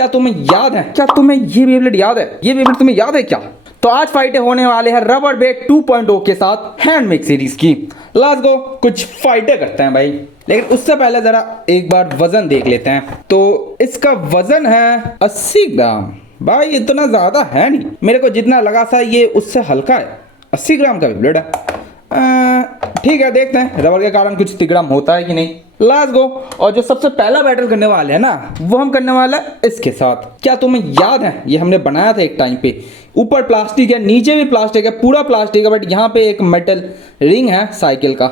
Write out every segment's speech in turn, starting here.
क्या तुम्हें याद है? क्या तुम्हें ये बेब्लेड याद है? ये बेब्लेड तुम्हें याद है क्या? तो आज फाइटें होने वाले हैं रबर बेट 2.0 के साथ हैंडमेड सीरीज की। लेट्स गो, कुछ फाइटें करते हैं भाई। लेकिन उससे पहले जरा एक बार वजन देख लेते हैं। तो इसका वजन है 80 ग्राम। भाई इतना ज्यादा है नहीं, मेरे को जितना लगा था ये उससे हल्का है। 80 ग्राम का बेब्लेड है। ठीक है, देखते हैं रबर के कारण कुछ तिगड़म होता है कि नहीं। Let's go. और जो सबसे पहला बैटल करने वाले हैं ना, वो हम करने वाला है इसके साथ। क्या तुम्हें याद है? ये हमने बनाया था एक टाइम पे। ऊपर प्लास्टिक है, नीचे भी प्लास्टिक है, पूरा प्लास्टिक है, बट यहाँ पे एक मेटल रिंग है साइकिल का।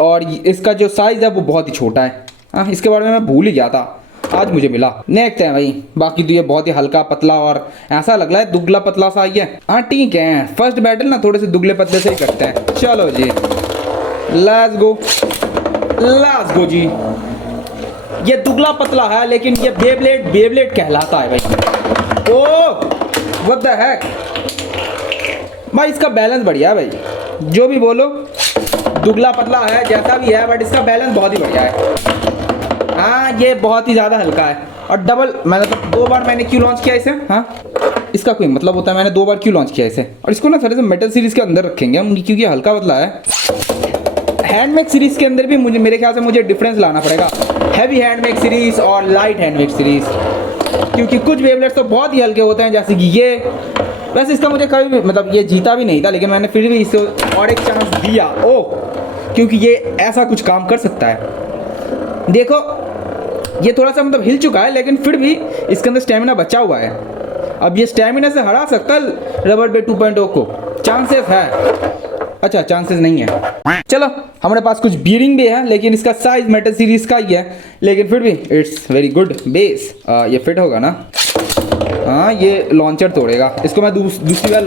और इसका जो साइज है वो बहुत ही छोटा है। हाँ, इसके बारे में मैं भूल ही गया था, आज मुझे मिला। देखते हैं भाई। बाकी तो ये बहुत ही हल्का पतला और ऐसा लग रहा है दुबला पतला सा ही है। हाँ ठीक है, फर्स्ट बैटल ना थोड़े से दुबले पतले से ही करते हैं। चलो जी, लेट्स गो, लेट्स गो जी। ये दुबला पतला है लेकिन ये बेब्लेड कहलाता है भाई। ओह व्हाट द हेक भाई, इसका बैलेंस बढ़िया है भाई। जो भी बोलो, दुबला पतला है जैसा भी है, बट इसका बैलेंस बहुत ही बढ़िया है। हाँ, ये बहुत ही ज़्यादा हल्का है। और डबल मैंने तो 2 बार मैंने क्यों लॉन्च किया इसे? हाँ, इसका कोई मतलब होता है मैंने 2 बार क्यों लॉन्च किया इसे? और इसको ना थोड़े से मेटल सीरीज के अंदर रखेंगे हम, क्योंकि हल्का पतला है। हैंडमेड सीरीज के अंदर भी मेरे ख्याल से मुझे डिफरेंस लाना पड़ेगा, हैवी हैंडमेड सीरीज और लाइट हैंडमेड सीरीज। क्योंकि कुछ बेब्लेड्स तो बहुत ही हल्के होते हैं, जैसे कि ये। वैसे इसका मुझे कभी भी मतलब ये जीता भी नहीं था, लेकिन मैंने फिर भी इसे और एक चांस दिया। ओह, क्योंकि ये ऐसा कुछ काम कर सकता है। देखो, ये थोड़ा सा मतलब हिल चुका है, लेकिन फिर भी इसके अंदर स्टेमिना बचा हुआ है। अब ये स्टेमिना से हरा सकता है रबर बेट 2.0 को, चांसेस है। अच्छा, चांसेस नहीं है। चलो, हमारे पास कुछ बीयरिंग भी है, लेकिन इसका साइज मेटल सीरीज का ही है, लेकिन फिर भी इट्स वेरी गुड बेस। ये फिट होगा ना? हाँ, ये लॉन्चर तोड़ेगा। इसको मैं दूसरी बार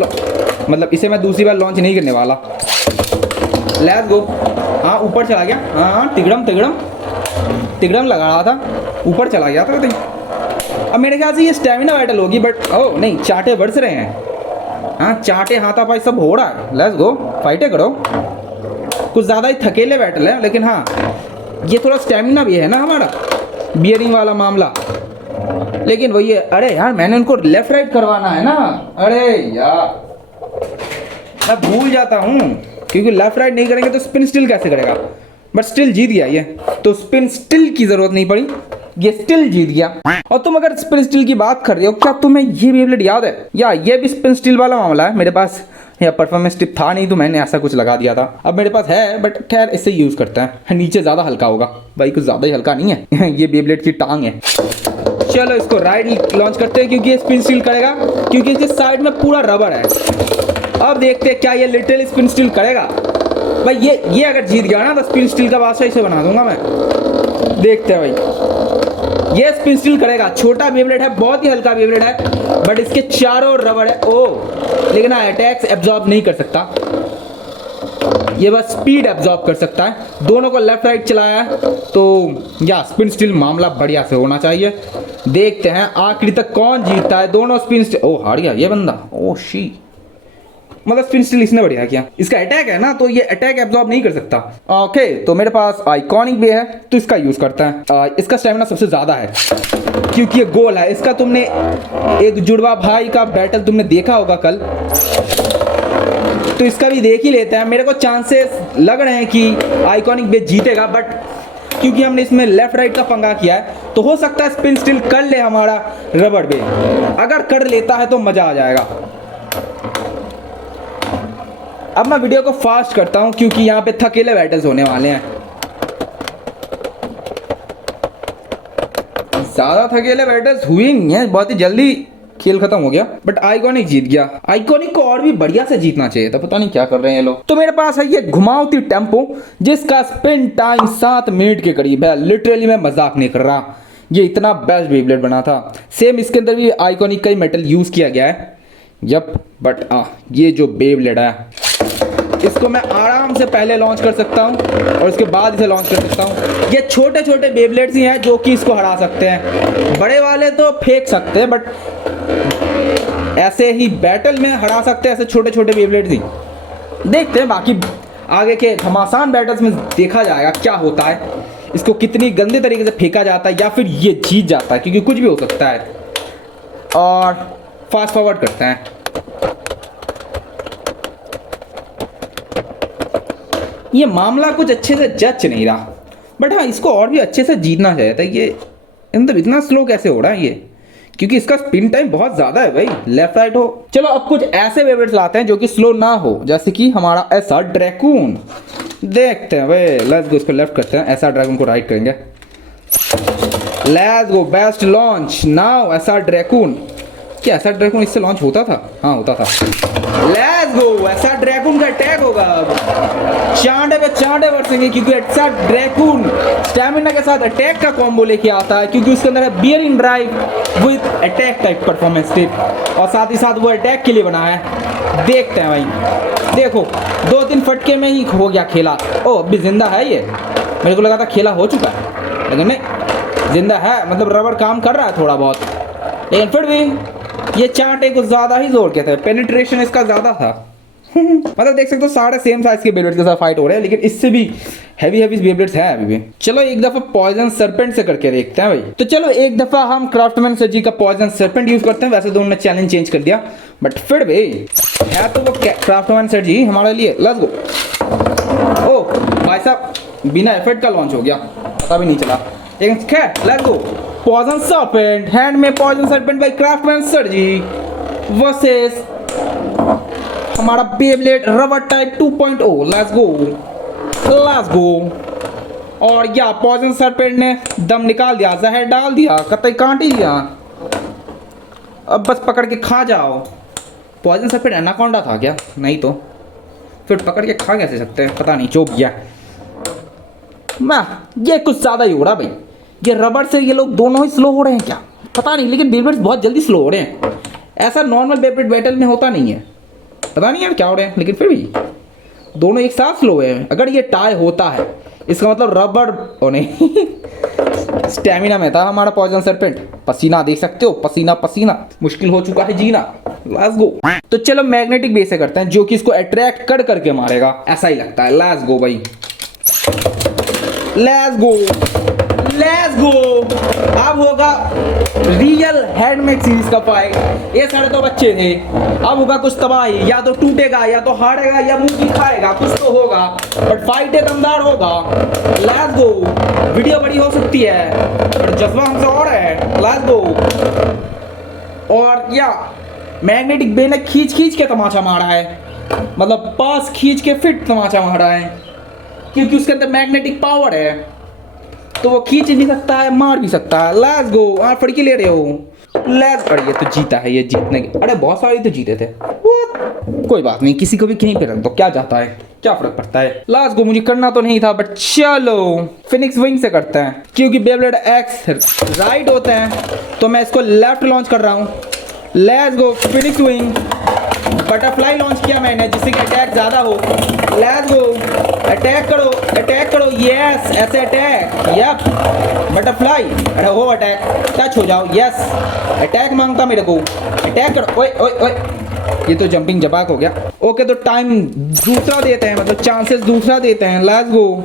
मतलब इसे मैं दूसरी बार लॉन्च नहीं करने वाला। Let's go. हाँ, ऊपर चला गया। हाँ, तिगड़म लगा रहा था, ऊपर चला गया था कहीं। अब मेरे ख्याल से ये स्टेमिना बैटल होगी, बट ओह नहीं, चाटे बरस रहे हैं। हाँ, चाटे हाथापाई सब हो रहा है। लेट्स गो, फाइटें करो। कुछ ज़्यादा ही थकेले बैटल है, लेकिन हाँ, ये थोड़ा स्टेमिना भी है ना हमारा, बियरिंग वाला मामला। लेकिन वही है, अरे यार मैंने उनको लेफ्ट राइट करवाना है ना। अरे यार, मैं भूल जाता हूँ, क्योंकि लेफ्ट राइट नहीं करेंगे तो स्पिन स्टिल कैसे करेगा। बट स्टिल जीत गया ये, तो स्पिन स्टिल की जरूरत नहीं पड़ी, ये स्टिल जीत गया। और तुम अगर स्पिन स्टिल की बात कर रहे हो, क्या तुम्हें ये बेब्लेड याद है? या ये भी स्पिन स्टिल वाला मामला है। मेरे पास या परफॉर्मेंस टिप था नहीं, तो मैंने ऐसा कुछ लगा दिया था। अब मेरे पास है, बट खैर इससे यूज करते हैं। नीचे ज्यादा हल्का होगा भाई, कुछ ज्यादा ही हल्का नहीं है। ये बेब्लेड की टांग है। चलो, इसको राइट लॉन्च करते हैं, क्योंकि ये स्पिन स्टिल करेगा, क्योंकि इसके साइड में पूरा रबर है। अब देखते हैं क्या ये लिटिल स्पिन स्टिल करेगा भाई। ये अगर जीत गया ना, तो स्पिन स्टिल का बादशाह इसे बना दूंगा मैं। देखते हैं भाई, ये स्पिन स्टिल करेगा। छोटा बेब्लेड है, बहुत ही हल्का बेब्लेड है, बट इसके चारों रबर है। ओह, लेकिन अटैक्स एब्जॉर्ब नहीं कर सकता, ये बस स्पीड एब्जॉर्ब कर सकता है। दोनों को लेफ्ट राइट चलाया है, तो या स्पिन स्टिल मामला बढ़िया से होना चाहिए। देखते हैं आखिरी तक कौन जीतता है। दोनों स्पिन स्टिल। ओह, हार गया ये बंदा। ओह शी, मतलब स्पिन स्टिल इसने बढ़िया किया। इसका अटैक है ना, तो ये अटैक एब्जॉर्ब नहीं कर सकता। ओके, तो मेरे पास आइकॉनिक भी है, तो इसका यूज करता है। इसका स्टेमिना सबसे ज्यादा है, क्योंकि ये गोल है। इसका तुमने एक जुड़वा भाई का बैटल तुमने देखा होगा कल, तो इसका भी देख ही लेते हैं। मेरे को चांसेस लग रहे हैं कि आइकॉनिक बेस जीतेगा, बट क्योंकि हमने इसमें लेफ्ट राइट का पंगा किया है, तो हो सकता है स्पिन स्टिल कर ले हमारा रबर बेस। अगर कर लेता है तो मजा आ जाएगा। अब मैं वीडियो को फास्ट करता हूं, क्योंकि यहाँ पे थकेले बैटल्स होने वाले हैं। ज्यादा थकेले बैटल्स हुए नहीं है, बहुत ही जल्दी खेल खत्म हो गया। बट आइकॉनिक जीत गया। आइकॉनिक को और भी बढ़िया से जीतना चाहिए था, पता नहीं क्या कर रहे हैं ये लोग। तो मेरे पास है ये घुमावती टेम्पो, जिसका स्पिन टाइम 7 मिनट के करीब है। लिटरली मैं मजाक नहीं कर रहा, ये इतना बेस्ट बेब्लेड बना था। सेम इसके अंदर भी आइकॉनिक का ही मेटल यूज किया गया है। यप, बट ये जो बेब्लेड है, इसको मैं आराम से पहले लॉन्च कर सकता हूँ और उसके बाद इसे लॉन्च कर सकता हूँ। ये छोटे छोटे बेब्लेड्स ही हैं जो कि इसको हरा सकते हैं। बड़े वाले तो फेंक सकते हैं, बट ऐसे ही बैटल में हरा सकते हैं ऐसे छोटे छोटे बेब्लेड्स ही। देखते हैं बाकी आगे के घमासान बैटल्स में देखा जाएगा क्या होता है। इसको कितनी गंदे तरीके से फेंका जाता है, या फिर ये जीत जाता है, क्योंकि कुछ भी हो सकता है। और फास्ट फॉरवर्ड करते हैं। ये मामला कुछ अच्छे से जज नहीं रहा, बट हाँ इसको और भी अच्छे से जीतना चाहिए था। ये मतलब इतना स्लो कैसे हो रहा है ये, क्योंकि इसका स्पिन टाइम बहुत ज़्यादा है भाई, लेफ्ट राइट हो। चलो अब कुछ ऐसे वेवरेट्स लाते हैं जो कि स्लो ना हो, जैसे कि हमारा ऐसा ड्रैकून। देखते हैं भाई, लेट्स गो, इसको लेफ्ट करते हैं, ऐसा ड्रैगन को राइट करेंगे। Let's go, best launch now ऐसा ड्रैगन। क्या ऐसा ड्रैगन इससे लॉन्च होता था? हाँ होता था। लेट्स गो, ऐसा ड्रैगन का अटैक होगा अब। चांडे पे चांडे बरसेंगे, क्योंकि ऐसा ड्रैगन स्टैमिना के साथ अटैक का कॉम्बो लेके आता है, क्योंकि उसके अंदर है bearing drive with attack type performance tip, और साथ ही साथ वो अटैक के लिए बना है। देखते हैं भाई, देखो 2-3 फटके में ही हो गया खेला। ओ अभी जिंदा है ये, मेरे को लगा था खेला हो चुका है, लेकिन नहीं, जिंदा है। मतलब रबड़ काम कर रहा है थोड़ा बहुत, लेकिन फिर भी ये चांटे कुछ ज़्यादा ही जोर के थे, पेनिट्रेशन इसका ज़्यादा था। मतलब देख सकते हो सारे सेम साइज के बेब्लेड्स के साथ फाइट हो रहे हैं, लेकिन इससे भी हैवी बेब्लेड्स हैं अभी भी। चलो एक दफ़ा पॉइजन सरपेंट से करके देखते हैं भाई। तो चलो एक दफ़ा हम क्राफ्टमैन सर जी का पॉइजन सरपेंट यूज़ करते हैं। वैसे तो उन्होंने चैलेंज चेंज कर दिया, बट फिर भी है तो वो क्राफ्टमैन सर जी हमारे लिए। Let's go. ओ भाई साहब, बिना एफर्ट का लॉन्च हो गया, पता भी नहीं चला, लेकिन खैर let's go. Poison serpent, hand में poison serpent by craftsman sir ji versus हमारा Beyblade rubber type 2.0। Let's go. और या पॉइजन सरपेंट ने दम निकाल दिया, जहर डाल दिया, कतई काट ही दिया। अब बस पकड़ के खा जाओ। पॉइजन सरपेंट एनाकोंडा था क्या? नहीं तो फिर पकड़ के खा कैसे सकते हैं, पता नहीं, जो भी है। ये कुछ ज़्यादा ही हो रहा भाई, ये रबर से ये लोग दोनों ही स्लो हो रहे हैं क्या, पता नहीं, लेकिन बेब्लेड्स बहुत जल्दी स्लो हो रहे हैं। ऐसा नॉर्मल बेब्लेड बैटल में होता नहीं है, पता नहीं यार क्या हो रहे हैं, लेकिन फिर भी दोनों एक साथ स्लो है। अगर ये टाई होता है इसका मतलब रबर ओ नहीं स्टैमिना में था हमारा पॉइजन सरपेंट। पसीना देख सकते हो, पसीना मुश्किल हो चुका है जीना। Let's go. तो चलो मैग्नेटिक बेस से करते हैं, जो कि इसको अट्रैक्ट कर करके मारेगा, ऐसा ही लगता है। लेट्स गो भाई, लेट्स गो। अब होगा रियल हैंडमेड सीरीज का फाइट। ये सारे तो बच्चे थे, अब होगा कुछ तबाही, या तो टूटेगा या तो हारेगा या मुंह की खाएगा, कुछ तो होगा, बट फाइट दमदार होगा। Let's go. वीडियो बड़ी हो सकती है पर जज्बा हमसे और है। Let's go. और या मैग्नेटिक बे ने खींच के तमाचा मारा है, मतलब पास खींच के फिट तमाचा मारा है, क्योंकि उसके अंदर मैग्नेटिक पावर है, तो वो खींच भी सकता है, मार भी सकता है। Let's go. आप फड़की ले रहे हो, लेट्स। अरे ये तो जीता है, ये जीतने के, अरे बहुत सारे तो जीते थे। कोई बात नहीं, किसी को भी कहीं पे रख दो, क्या जाता है, क्या फर्क पड़ता है। Let's go. मुझे करना तो नहीं था, बट चलो फिनिक्स विंग से करते हैं, क्योंकि बेब्लेड एक्स राइट होते हैं, तो मैं इसको लेफ्ट लॉन्च कर रहा हूँ। Let's go. Phoenix wing, butterfly launch किया मैंने, जिससे कि अटैक ज़्यादा हो। Let's go. अटैक करो, यस, ऐसे अटैक, यप, बटरफ्लाई। अरे हो अटैक, टच हो जाओ, यस, अटैक मांगता मेरे को, अटैक करो। ओए, ये तो जंपिंग जबाक हो गया। ओके, तो टाइम दूसरा देते हैं, मतलब चांसेस दूसरा देते हैं। Let's go.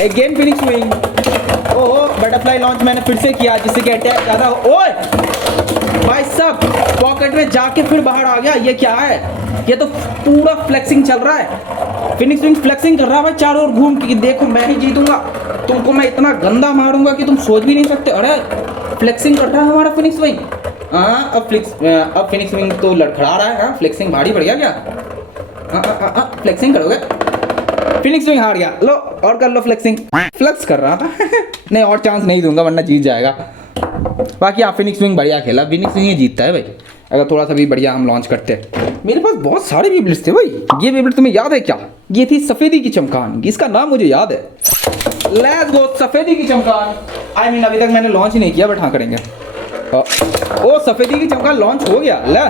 Again Phoenix wing. ओहो, बटरफ्लाई लॉन्च मैंने फिर से किया, जिससे कि अटैक ज़्यादा हो। ओए भाई साहब, पॉकेट में जाके फिर बाहर आ गया, ये क्या है, ये तो पूरा फ्लेक्सिंग चल रहा है। फिनिक्स विंग फ्लेक्सिंग कर रहा है भाई चारों ओर घूम के, देखो मैं ही जीतूंगा, तुमको मैं इतना गंदा मारूंगा कि तुम सोच भी नहीं सकते। अरे फ्लेक्सिंग कर रहा है हमारा फिनिक्स विंग। हाँ, अब फिनिक्स विंग तो लड़खड़ा रहा है। हाँ, फ्लेक्सिंग भारी बढ़ गया क्या? फ्लेक्सिंग करोगे? फिनिक्स विंग हार गया, लो और कर लो फ्लेक्सिंग। फ्लेक्स कर रहा था नहीं, और चांस नहीं दूंगा वरना जीत जाएगा। बाकी आप फिनिक्स विंग बढ़िया खेला, फिनिक्स विंग ही जीतता है भाई, अगर थोड़ा सा भी बढ़िया हम लॉन्च करते। मेरे पास बहुत सारे बेब्लेड्स थे भाई। ये बेब्लेड तुम्हें याद है क्या? ये थी सफेदी की चमकान, इसका नाम मुझे याद है। Let's go. सफेदी की चमकान, आई मीन अभी तक मैंने लॉन्च ही नहीं किया, बट हाँ करेंगे। ओ सफेदी की चमकान लॉन्च हो गया। ले,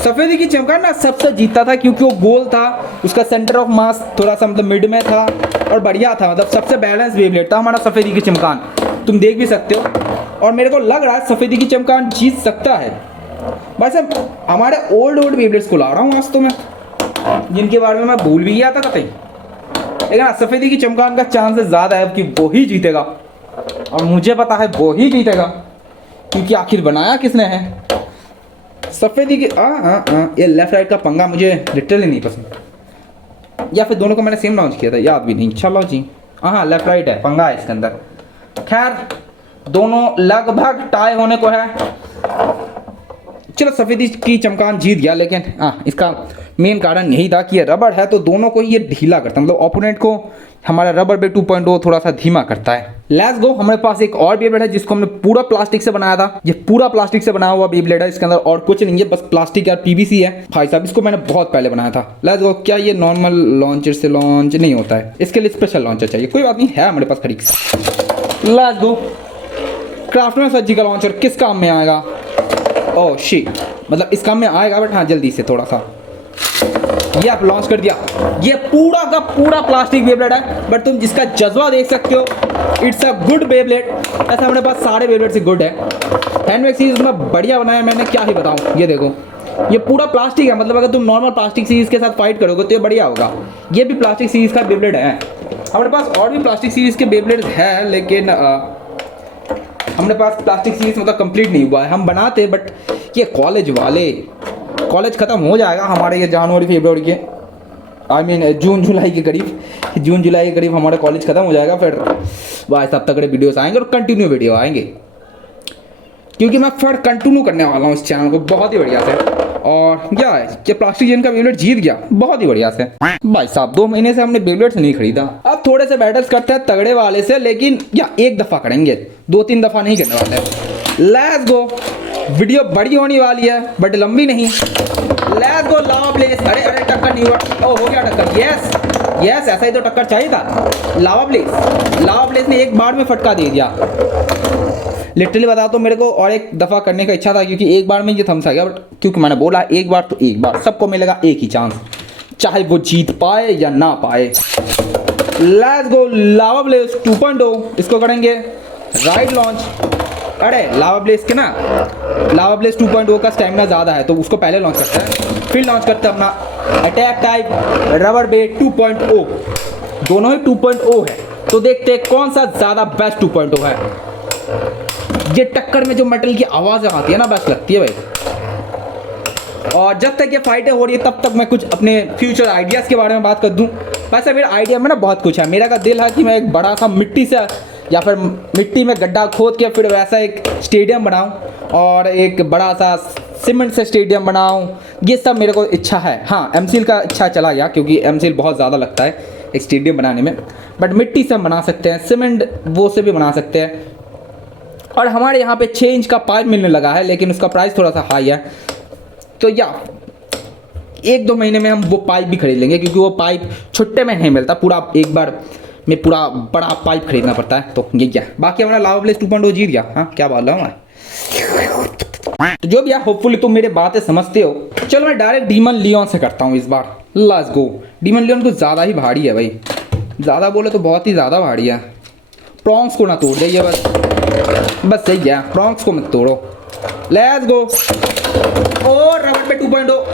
सफेदी की चमकान ना सबसे जीतता था, क्योंकि वो गोल था, उसका सेंटर ऑफ मास थोड़ा सा मतलब मिड में था और बढ़िया था, मतलब सबसे बैलेंस बेब्लेड था हमारा सफेदी की चमकान, तुम देख भी सकते हो। और मेरे को लग रहा है सफेदी की चमकान जीत सकता है। बस अब हमारे ओल्ड बेब्लेड्स को ला रहा हूँ आज तो मैं, जिनके बारे में मैं भूल भी गया था कतई, लेकिन सफेदी की चमकान का चांसेस ज़्यादा है कि वो ही जीतेगा, और मुझे पता है वो ही जीतेगा, क्योंकि आखिर बनाया किसने है। सफ़ेदी की ये लेफ्ट राइट का पंगा मुझे लिटरली नहीं पसंद, या फिर दोनों को मैंने सेम लॉन्च किया था, याद भी नहीं। चलो जी, हाँ लेफ्ट राइट है, पंगा है इसके अंदर। खैर दोनों लगभग टाई होने को है। चलो सफ़ेदी की चमकान जीत गया, लेकिन इसका मेन कारण यही था कि ये रबड़ है तो दोनों को ये ढीला करता है, मतलब ओपोनेंट को हमारा रबड़ बेड 2.0 थोड़ा सा धीमा करता है। लेट्स गो, हमारे पास एक और बेब्लेड है जिसको हमने पूरा प्लास्टिक से बनाया था। ये पूरा प्लास्टिक से बनाया हुआ बेब्लेड है, इसके अंदर और कुछ नहीं है, बस प्लास्टिक या पीवीसी है। भाई साहब इसको मैंने बहुत पहले बनाया था। लेट्स गो, क्या ये नॉर्मल लॉन्चर से लॉन्च नहीं होता है, इसके लिए स्पेशल लॉन्चर चाहिए। कोई बात नहीं, है हमारे पास खरीद। Let's go, craftsman surgical launcher किस काम में आएगा? ओह शिट, मतलब इस काम में आएगा, बट हाँ जल्दी से थोड़ा सा। ये आप लॉन्च कर दिया। ये पूरा का पूरा प्लास्टिक बेब्लेड है, बट तुम जिसका जज्बा देख सकते हो, इट्स अ गुड बेब्लेड। ऐसा हमारे पास सारे बेब्लेड से गुड है। हैंडमेड सीरीज में बढ़िया बनाया मैंने, क्या ही बताऊं। ये देखो, ये पूरा प्लास्टिक है, मतलब अगर तुम नॉर्मल प्लास्टिक सीरीज के साथ फाइट करोगे तो ये बढ़िया होगा। ये भी प्लास्टिक सीरीज का बेब्लेड है। हमारे पास और भी प्लास्टिक सीरीज के बेब्लेड है, लेकिन हमारे पास प्लास्टिक सीरीज मतलब कंप्लीट नहीं हुआ है। हम बनाते, बट ये कॉलेज ख़त्म हो जाएगा हमारे ये जनवरी फरवरी के, जून जुलाई के करीब हमारा कॉलेज ख़त्म हो जाएगा। फिर भाई साहब तगड़े वीडियोस आएंगे और कंटिन्यू वीडियो आएंगे, क्योंकि मैं फिर कंटिन्यू करने वाला हूँ इस चैनल को बहुत ही बढ़िया से। और क्या है कि प्लास्टिक जेन का बेब्लेड जीत गया बहुत ही बढ़िया से। भाई साहब 2 महीने से हमने बेब्लेड नहीं खरीदा। अब थोड़े से बैटल्स करते हैं तगड़े वाले से, लेकिन या एक दफ़ा करेंगे, 2-3 दफ़ा नहीं करने वाले। लेट्स गो, वीडियो बड़ी होने वाली है बट लंबी नहीं। Let's go, lava place. अरे टक्कर नहीं हुआ। हो गया टक्कर। यस ऐसा ही तो टक्कर चाहिए था। लावा प्लेस ने एक बार में फटका दे दिया। लिटरली बता तो मेरे को और एक दफ़ा करने का इच्छा था, क्योंकि एक बार में ये थम्स आ गया, बट क्योंकि मैंने बोला एक बार तो एक बार, सबको मिलेगा एक ही चांस, चाहे वो जीत पाए या ना पाए। लेट्स गो, लावा ब्लेज 2.0 इसको करेंगे राइट लॉन्च। अरे लावा ब्लेज 2.0 का स्टैमिना ज़्यादा है तो उसको पहले लॉन्च करते हैं, फिर लॉन्च करते हैं अपना अटैक टाइप रबर बेड 2.0। दोनों ही 2.0 है, तो देखते हैं कौन सा ज़्यादा बेस्ट 2.0 है। ये टक्कर में जो मेटल की आवाज़ आती है ना, बेस्ट लगती है भाई। और जब तक ये फाइटें हो रही है तब तक मैं कुछ अपने फ्यूचर आइडियाज़ के बारे में बात कर दूं। वैसे मेरा आइडिया में ना बहुत कुछ है। मेरा का दिल है कि मैं एक बड़ा सा मिट्टी से या फिर मिट्टी में गड्ढा खोद के फिर वैसा एक स्टेडियम बनाऊं, और एक बड़ा सा सीमेंट से स्टेडियम बनाऊं। ये सब मेरे को इच्छा है। हाँ, एमसील का इच्छा चला गया, क्योंकि एमसील बहुत ज़्यादा लगता है एक स्टेडियम बनाने में, बट मिट्टी से हम बना सकते हैं, सीमेंट वो से भी बना सकते हैं। और हमारे यहाँ पे 6 इंच का पाइप मिलने लगा है, लेकिन उसका प्राइस थोड़ा सा हाई है, तो या 1-2 महीने में हम वो पाइप भी खरीद लेंगे, क्योंकि वो पाइप छुट्टे में नहीं मिलता, पूरा एक बार में पूरा बड़ा पाइप खरीदना पड़ता है। तो ये क्या, बाकी हमारा लावा ब्लेज 2.0 जीत गया। हाँ, क्या बोल रहा हूँ मैं। तो जो भी है, होपफुली तुम मेरे बातें समझते हो। चलो मैं डायरेक्ट डीमन लियोन से करता हूँ इस बार। Let's go. डीमन लियोन कुछ ज़्यादा ही भारी है भाई, ज़्यादा बोले तो बहुत ही ज़्यादा भारी है। प्रॉन्ग्स को ना तोड़ दे, बस सही है, प्रॉन्ग्स को मत तोड़ो। Let's go. और रबर पे 2.0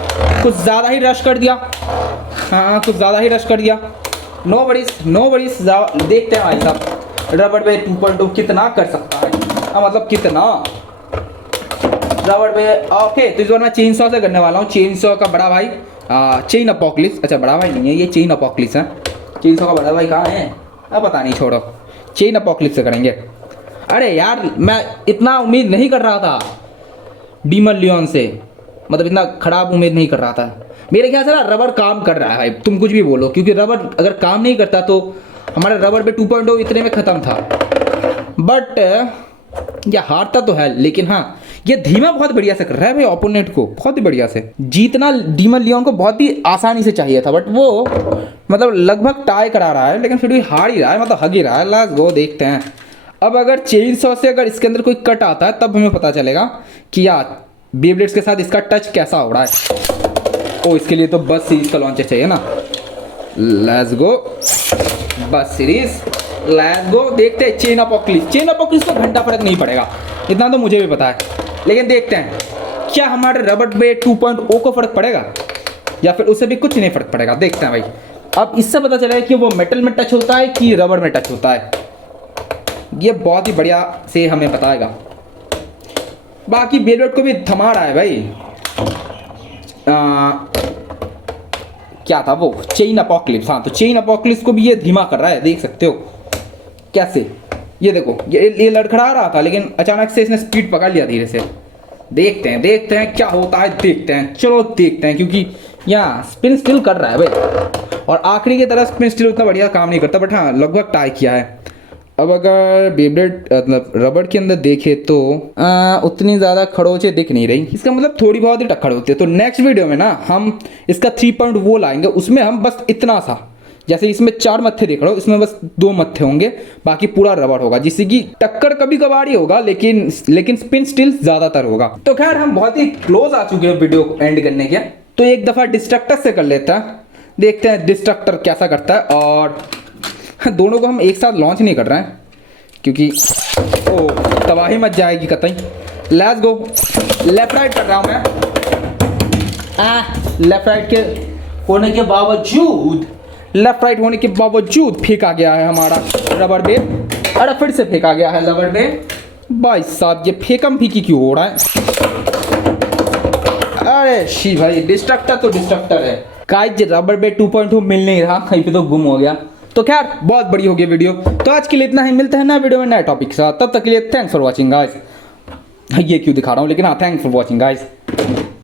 कुछ ज़्यादा ही रश कर दिया। हाँ, कुछ ज़्यादा ही रश कर दिया। नो वरीज देखते हैं भाई साहब रबर पे 2.0 कितना कर सकता है। हाँ, मतलब कितना रबर पे। ओके, तो इस बार मैं चेन सॉ से करने वाला हूँ। चेन सॉ का बड़ा भाई चेन अपोक्लिप्स। अच्छा, बड़ा भाई नहीं है ये, चेन अपोक्लिप्स है। चेन सॉ का बड़ा भाई कहाँ है? अब पता नहीं, छोड़ो। चेन अपोक्लिप्स से करेंगे। अरे यार, मैं इतना उम्मीद नहीं कर रहा था डीमन लियोन से, मतलब इतना खराब उम्मीद नहीं कर रहा था। मेरे ख्याल से ना रबर काम कर रहा है भाई, तुम कुछ भी बोलो, क्योंकि रबर अगर काम नहीं करता तो हमारा रबर पे 2.0 इतने में ख़त्म था। बट यह हारता तो है, लेकिन हाँ, ये धीमा बहुत बढ़िया से कर रहा है भाई ओपोनेंट को, बहुत ही बढ़िया से। जीतना डीमन लियोन को बहुत ही आसानी से चाहिए था, बट वो मतलब लगभग टाई करा रहा है, लेकिन फिर भी हार ही रहा है, मतलब हग ही रहा है। लेट्स गो, देखते हैं। अब अगर चेन सॉ से अगर इसके अंदर कोई कट आता है तब हमें पता चलेगा कि यार बेब्लेड्स के साथ इसका टच कैसा हो रहा है। ओ, इसके लिए तो बस सीरीज का लॉन्चर चाहिए ना। लेट्स गो, बस सीरीज। लेट्स गो, देखते हैं चेन अपोक्लिप्स को घंटा फर्क नहीं पड़ेगा, इतना तो मुझे भी पता है। लेकिन देखते हैं क्या हमारे रबर पे 2.0 को फर्क पड़ेगा, या फिर उससे भी कुछ नहीं फर्क पड़ेगा। देखते हैं भाई। अब इससे पता चलेगा कि वो मेटल में टच होता है कि रबर में टच होता है। ये बहुत ही बढ़िया से हमें बताएगा। बाकी बेलवेट को भी थमा रहा है भाई। क्या था वो, चेन अपोक्लिप्स। हाँ, तो चेन अपोक्लिप्स को भी ये धीमा कर रहा है, देख सकते हो कैसे। ये देखो, ये लड़खड़ा रहा था लेकिन अचानक से इसने स्पीड पकड़ लिया धीरे से। देखते हैं क्या होता है, देखते हैं, चलो देखते हैं, क्योंकि यहाँ स्पिन स्टिल कर रहा है भाई। और आखिरी की तरह स्पिन स्टिल उतना बढ़िया काम नहीं करता, बट हाँ लगभग टाई किया है। अब अगर बेब्लेड मतलब रबड़ के अंदर देखे तो उतनी ज़्यादा खड़ोचे दिख नहीं रही, इसका मतलब थोड़ी बहुत ही टक्कर होती है। तो नेक्स्ट वीडियो में ना हम इसका 3 पॉइंट वो लाएंगे, उसमें हम बस इतना सा, जैसे इसमें 4 मत्थे देख रहे हो, इसमें बस 2 मत्थे होंगे, बाकी पूरा रबड़ होगा, जिससे कि टक्कर कभी कभार ही होगा, लेकिन स्पिन स्टिल ज़्यादातर होगा। तो खैर हम बहुत ही क्लोज आ चुके हैं वीडियो को एंड करने के, तो एक दफ़ा डिस्ट्रक्टर से कर लेता है, देखते हैं डिस्ट्रक्टर कैसा करता है। और दोनों को हम एक साथ लॉन्च नहीं कर रहे हैं क्योंकि ओ तबाही मच जाएगी कतई। लेट्स गो, लेफ्ट राइट कर रहा हूँ मैं। लेफ्ट राइट के होने के बावजूद फेंका गया है हमारा रबड़ बेट। अरे फिर से फेंका गया है रबड़ बेट। भाई साहब ये फेंकम फीकी क्यों हो रहा है? अरे शी भाई, डिस्ट्रक्टर तो डिस्ट्रक्टर है। गाइस रबड़ बेट 2.2 मिल नहीं रहा, कहीं पे तो गुम हो गया। तो खैर बहुत बड़ी हो गई वीडियो, तो आज के लिए इतना ही। मिलते हैं नए वीडियो में नए टॉपिक के साथ, तब तक के लिए थैंक्स फॉर वॉचिंग गाइस। ये क्यों दिखा रहा हूँ, लेकिन हाँ थैंक्स फॉर वॉचिंग गाइस।